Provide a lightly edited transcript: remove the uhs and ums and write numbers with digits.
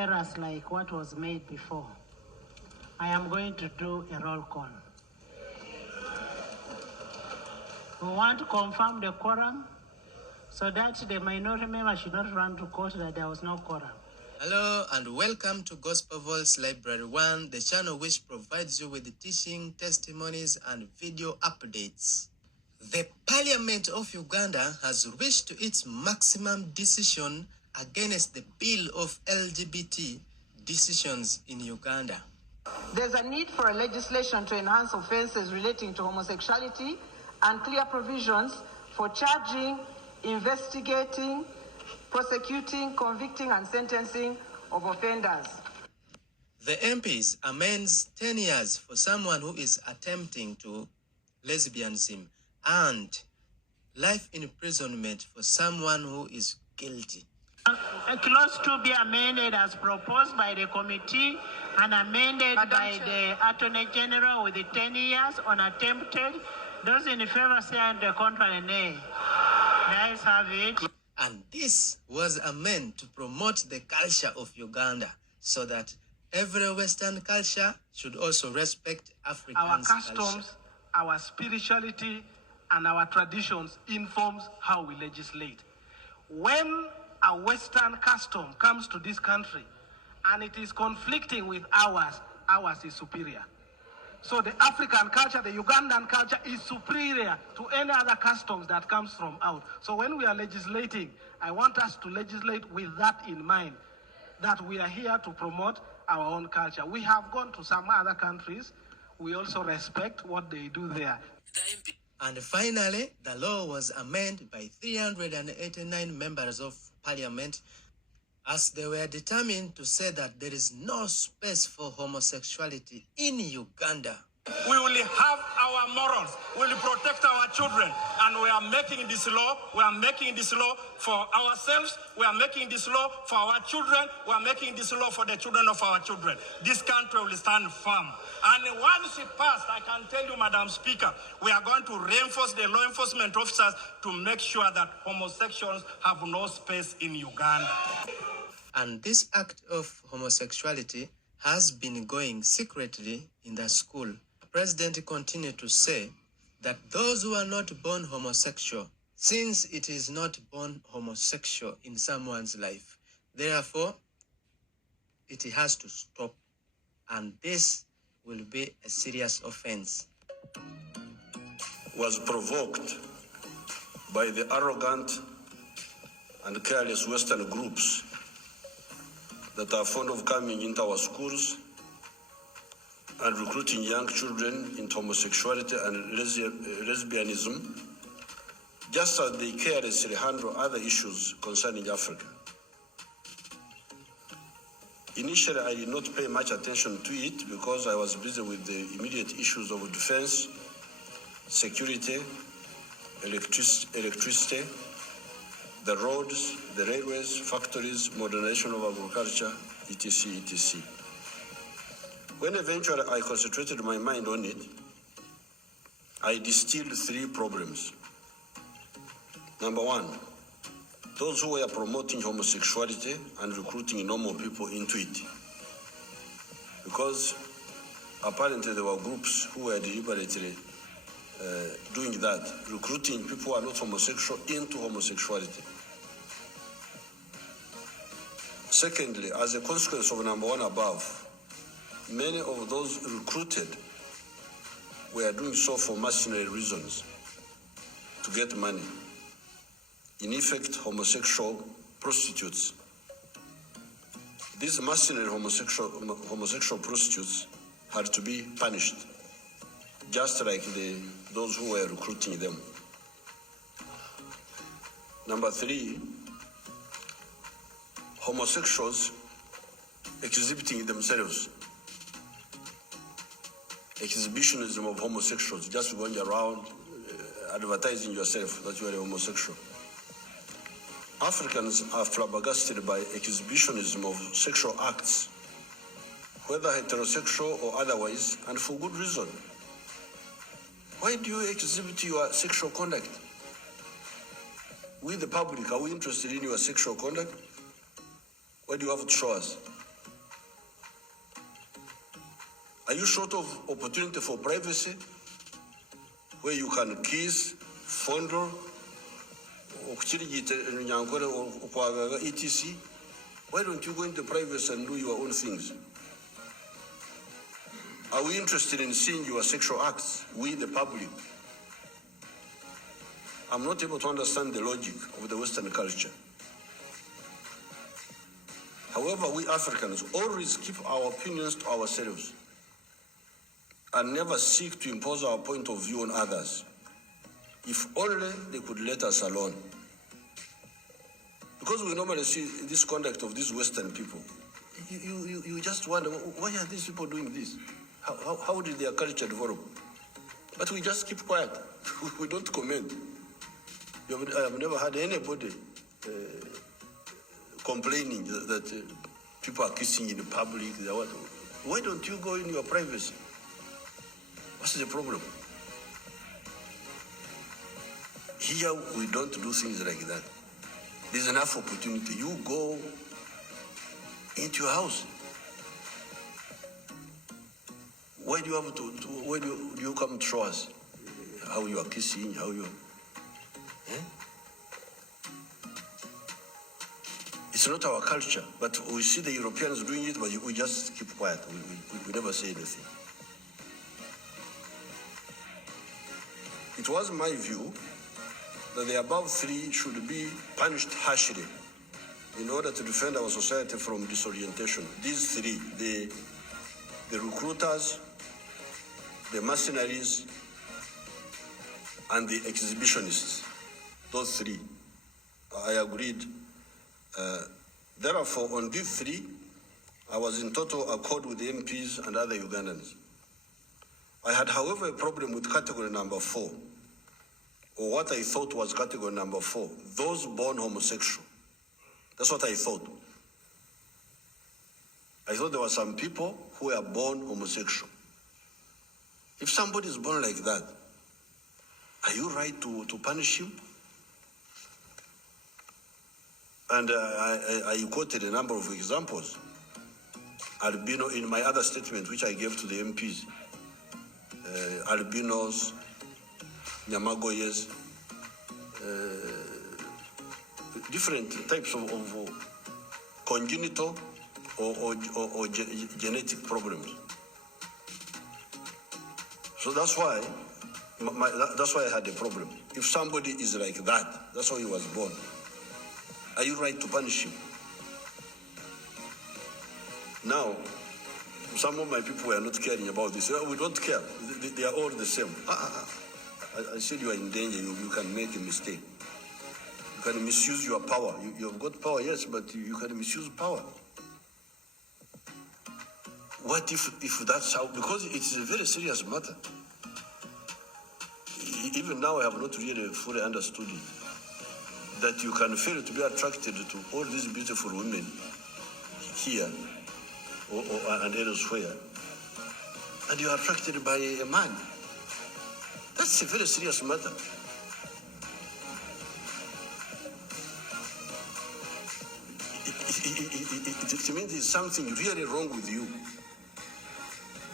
errors like what was made before, I am going to do a roll call. We want to confirm the quorum so that the minority member should not run to court that there was no quorum. Hello and welcome to Gospel Voice Library 1, the channel which provides you with the teaching, testimonies and video updates. The Parliament of Uganda has reached its maximum decision against the bill of LGBT decisions in Uganda. There's a need for a legislation to enhance offenses relating to homosexuality and clear provisions for charging, investigating, prosecuting, convicting and sentencing of offenders. The MPs amends 10 years for someone who is attempting to lesbianism and life imprisonment for someone who is guilty. Clause to be amended as proposed by the committee and amended by the Attorney General with the 10 years on attempted. Those in favor say and the contrary nay. The ayes have it. And this was a meant to promote the culture of Uganda so that every Western culture should also respect African culture. Our customs, our spirituality, and our traditions informs how we legislate. When a Western custom comes to this country and it is conflicting with ours is superior. So the African culture, the Ugandan culture is superior to any other customs that comes from out. So when we are legislating, I want us to legislate with that in mind, that we are here to promote our own culture. We have gone to some other countries. We also respect what they do there. And finally, the law was amended by 389 members of parliament as they were determined to say that there is no space for homosexuality in Uganda. We will have our morals, we will protect our children, and we are making this law, for ourselves, we are making this law for our children, we are making this law for the children of our children. This country will stand firm. And once it passed, I can tell you, Madam Speaker, we are going to reinforce the law enforcement officers to make sure that homosexuals have no space in Uganda. And this act of homosexuality has been going secretly in the school. The President continued to say that those who are not born homosexual, since it is not born homosexual in someone's life, therefore it has to stop, and this will be a serious offense. Was provoked by the arrogant and careless Western groups that are fond of coming into our schools and recruiting young children into homosexuality and lesbianism, just as they carelessly handle other issues concerning Africa. Initially, I did not pay much attention to it because I was busy with the immediate issues of defense, security, electricity, the roads, the railways, factories, modernization of agriculture, etc., etc. When eventually I concentrated my mind on it, I distilled 3 problems. Number 1, those who were promoting homosexuality and recruiting normal people into it. Because apparently there were groups who were deliberately doing that, recruiting people who are not homosexual into homosexuality. Secondly, as a consequence of number 1 above, many of those recruited were doing so for mercenary reasons, to get money. In effect, homosexual prostitutes. These mercenary homosexual prostitutes had to be punished, just like those who were recruiting them. Number 3, homosexuals exhibiting themselves. Exhibitionism of homosexuals, just going around advertising yourself that you are a homosexual. Africans are flabbergasted by exhibitionism of sexual acts, whether heterosexual or otherwise, and for good reason. Why do you exhibit your sexual conduct? We, the public, are we interested in your sexual conduct? What do you have to show us? Are you short of opportunity for privacy, where you can kiss, fondle, etc.? Why don't you go into privacy and do your own things? Are we interested in seeing your sexual acts, we the public? I'm not able to understand the logic of the Western culture. However, we Africans always keep our opinions to ourselves and never seek to impose our point of view on others. If only they could let us alone. Because we normally see this conduct of these Western people, you just wonder, why are these people doing this? How did their culture develop? But we just keep quiet. We don't comment. I have never had anybody complaining that people are kissing in public. Why don't you go in your privacy? What's the problem? Here, we don't do things like that. There's enough opportunity. You go into your house. Why do you have why do you come to show us how you are kissing, how you are? It's not our culture, but we see the Europeans doing it, but we just keep quiet. We never say anything. It was my view that the above three should be punished harshly in order to defend our society from disorientation. These three, the recruiters, the mercenaries, and the exhibitionists, those three, I agreed. Therefore, on these three, I was in total accord with the MPs and other Ugandans. I had, however, a problem with category number 4, or what I thought was category number 4, those born homosexual. That's what I thought. I thought there were some people who were born homosexual. If somebody is born like that, are you right to punish him? And I quoted a number of examples. Albino, in my other statement, which I gave to the MPs, albinos, Nyamagoyes, different types of congenital or genetic problems. So that's why I had a problem. If somebody is like that, that's how he was born, are you right to punish him? Now, some of my people were not caring about this. We don't care. They are all the same. I said you are in danger. You can make a mistake. You can misuse your power. You have got power, yes, but you can misuse power. What if that's how? Because it's a very serious matter. Even now, I have not really fully understood it. That you can fail to be attracted to all these beautiful women here and elsewhere, and you are attracted by a man. That's a very serious matter. It means there's something really wrong with you.